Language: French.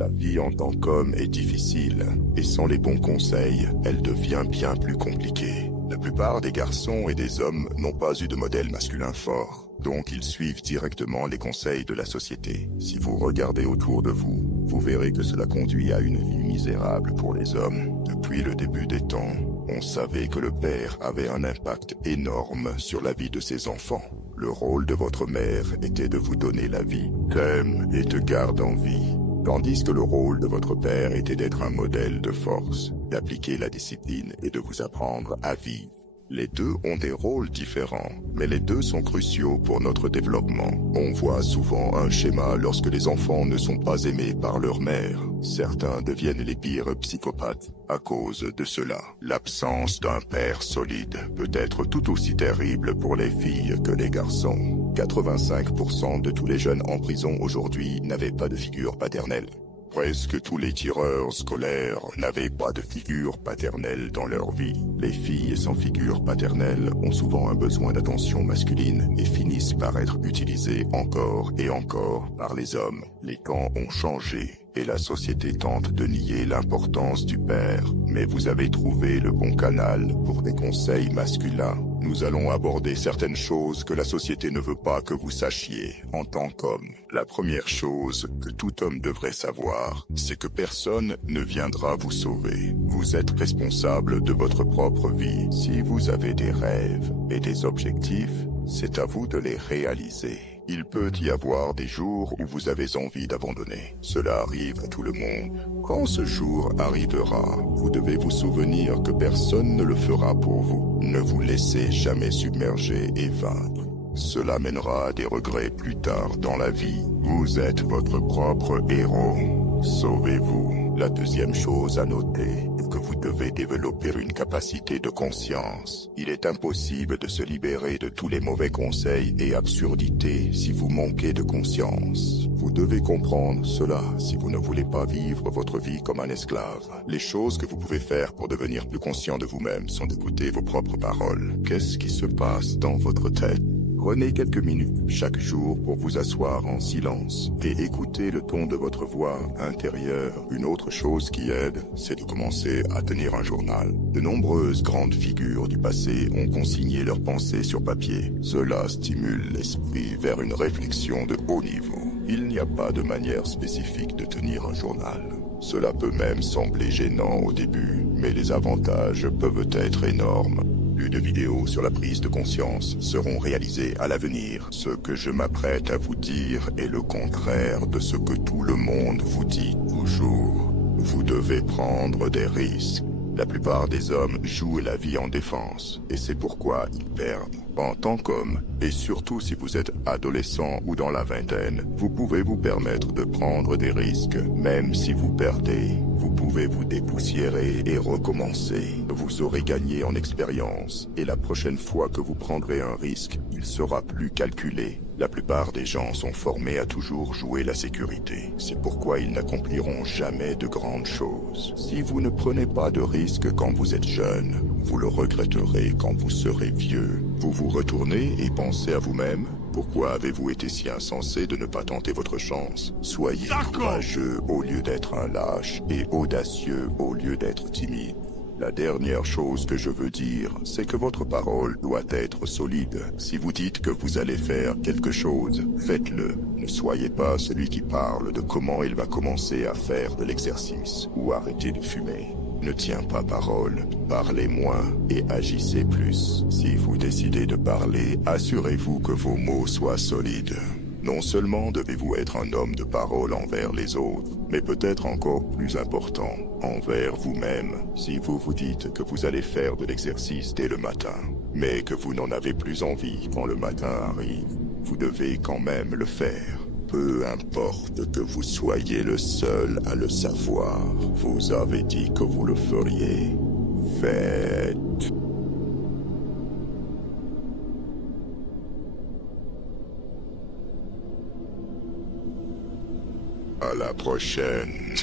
La vie en tant qu'homme est difficile, et sans les bons conseils, elle devient bien plus compliquée. La plupart des garçons et des hommes n'ont pas eu de modèle masculin fort, donc ils suivent directement les conseils de la société. Si vous regardez autour de vous, vous verrez que cela conduit à une vie misérable pour les hommes. Depuis le début des temps, on savait que le père avait un impact énorme sur la vie de ses enfants. Le rôle de votre mère était de vous donner la vie, t'aime et te garde en vie. Tandis que le rôle de votre père était d'être un modèle de force, d'appliquer la discipline et de vous apprendre à vivre. Les deux ont des rôles différents, mais les deux sont cruciaux pour notre développement. On voit souvent un schéma lorsque les enfants ne sont pas aimés par leur mère. Certains deviennent les pires psychopathes à cause de cela. L'absence d'un père solide peut être tout aussi terrible pour les filles que les garçons. 85% de tous les jeunes en prison aujourd'hui n'avaient pas de figure paternelle. Presque tous les tireurs scolaires n'avaient pas de figure paternelle dans leur vie. Les filles sans figure paternelle ont souvent un besoin d'attention masculine et finissent par être utilisées encore et encore par les hommes. Les temps ont changé et la société tente de nier l'importance du père. Mais vous avez trouvé le bon canal pour des conseils masculins. Nous allons aborder certaines choses que la société ne veut pas que vous sachiez en tant qu'homme. La première chose que tout homme devrait savoir, c'est que personne ne viendra vous sauver. Vous êtes responsable de votre propre vie. Si vous avez des rêves et des objectifs, c'est à vous de les réaliser. Il peut y avoir des jours où vous avez envie d'abandonner. Cela arrive à tout le monde. Quand ce jour arrivera, vous devez vous souvenir que personne ne le fera pour vous. Ne vous laissez jamais submerger et vaincre. Cela mènera à des regrets plus tard dans la vie. Vous êtes votre propre héros. Sauvez-vous. La deuxième chose à noter est que vous devez développer une capacité de conscience. Il est impossible de se libérer de tous les mauvais conseils et absurdités si vous manquez de conscience. Vous devez comprendre cela si vous ne voulez pas vivre votre vie comme un esclave. Les choses que vous pouvez faire pour devenir plus conscient de vous-même sont d'écouter vos propres paroles. Qu'est-ce qui se passe dans votre tête ? Prenez quelques minutes chaque jour pour vous asseoir en silence et écouter le ton de votre voix intérieure. Une autre chose qui aide, c'est de commencer à tenir un journal. De nombreuses grandes figures du passé ont consigné leurs pensées sur papier. Cela stimule l'esprit vers une réflexion de haut niveau. Il n'y a pas de manière spécifique de tenir un journal. Cela peut même sembler gênant au début, mais les avantages peuvent être énormes. Plus de vidéos sur la prise de conscience seront réalisées à l'avenir. Ce que je m'apprête à vous dire est le contraire de ce que tout le monde vous dit toujours. Vous devez prendre des risques. La plupart des hommes jouent la vie en défense, et c'est pourquoi ils perdent. En tant qu'homme, et surtout si vous êtes adolescent ou dans la vingtaine, vous pouvez vous permettre de prendre des risques. Même si vous perdez, vous pouvez vous dépoussiérer et recommencer. Vous aurez gagné en expérience, et la prochaine fois que vous prendrez un risque, il sera plus calculé. La plupart des gens sont formés à toujours jouer la sécurité. C'est pourquoi ils n'accompliront jamais de grandes choses. Si vous ne prenez pas de risques quand vous êtes jeune, vous le regretterez quand vous serez vieux. Vous vous retournez et pensez à vous-même. Pourquoi avez-vous été si insensé de ne pas tenter votre chance? Soyez courageux au lieu d'être un lâche et audacieux au lieu d'être timide. La dernière chose que je veux dire, c'est que votre parole doit être solide. Si vous dites que vous allez faire quelque chose, faites-le. Ne soyez pas celui qui parle de comment il va commencer à faire de l'exercice ou arrêter de fumer. Ne tient pas parole, parlez moins et agissez plus. Si vous décidez de parler, assurez-vous que vos mots soient solides. Non seulement devez-vous être un homme de parole envers les autres, mais peut-être encore plus important, envers vous-même. Si vous vous dites que vous allez faire de l'exercice dès le matin, mais que vous n'en avez plus envie quand le matin arrive, vous devez quand même le faire. Peu importe que vous soyez le seul à le savoir, vous avez dit que vous le feriez. Faites. À la prochaine.